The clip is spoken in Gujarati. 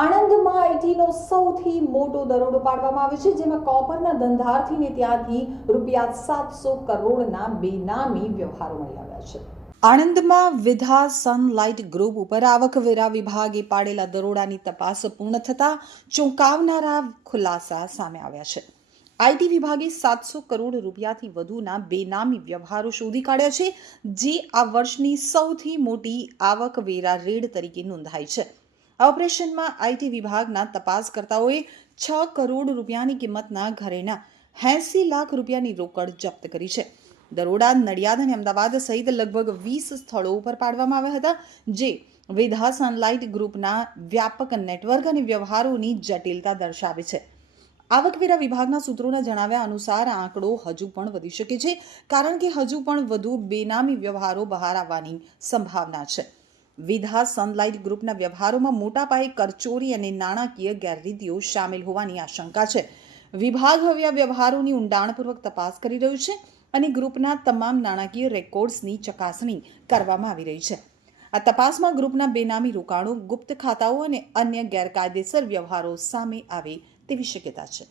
આણંદમાં આઈટીનો સૌથી મોટો દરોડો પાડવામાં આવ્યો છે, જેમાં કોપરના ધંધાર્થીને ત્યાંથી રૂપિયા સાતસો કરોડના બેનામી વ્યવહારો મળી આવ્યા છે. આણંદમાં વિધા સનલાઇટ ગ્રુપ ઉપર આવકવેરા વિભાગે પાડેલા દરોડાની તપાસ પૂર્ણ થતાં ચોંકાવનારા ખુલાસા સામે આવ્યા છે. આઈટી વિભાગે સાતસો કરોડ રૂપિયાથી વધુના બેનામી વ્યવહારો શોધી કાઢ્યા છે, જે આ વર્ષની સૌથી મોટી આવકવેરા રેડ તરીકે નોંધાઈ છે. ઓપરેશનમાં આઈટી વિભાગના તપાસકર્તાઓએ છ કરોડ રૂપિયાની કિંમતના ઘરેણા એંસી લાખ રૂપિયાની રોકડ જપ્ત કરી છે. દરોડા, નડિયાદ અને અમદાવાદ સહિત લગભગ વીસ સ્થળો ઉપર પાડવામાં આવ્યા હતા, જે વિધા સનલાઇટ ગ્રુપના વ્યાપક નેટવર્ક અને વ્યવહારોની જટિલતા દર્શાવે છે. આવકવેરા વિભાગના સૂત્રોના જણાવ્યા અનુસાર આંકડો હજુ પણ વધી શકે છે, કારણ કે હજુ પણ વધુ બેનામી વ્યવહારો બહાર આવવાની સંભાવના છે. વિધા સનલાઇટ ગ્રુપના વ્યવહારોમાં મોટા પાયે કરચોરી અને નાણાકીય ગેરરીતિઓ સામેલ હોવાની આશંકા છે. વિભાગ હવે આ વ્યવહારોની ઊંડાણપૂર્વક તપાસ કરી રહ્યું છે અને ગ્રુપના તમામ નાણાકીય રેકોર્ડ્સની ચકાસણી કરવામાં આવી રહી છે. આ તપાસમાં ગ્રુપના બેનામી રોકાણો, ગુપ્ત ખાતાઓ અને અન્ય ગેરકાયદેસર વ્યવહારો સામે આવે તેવી શક્યતા છે.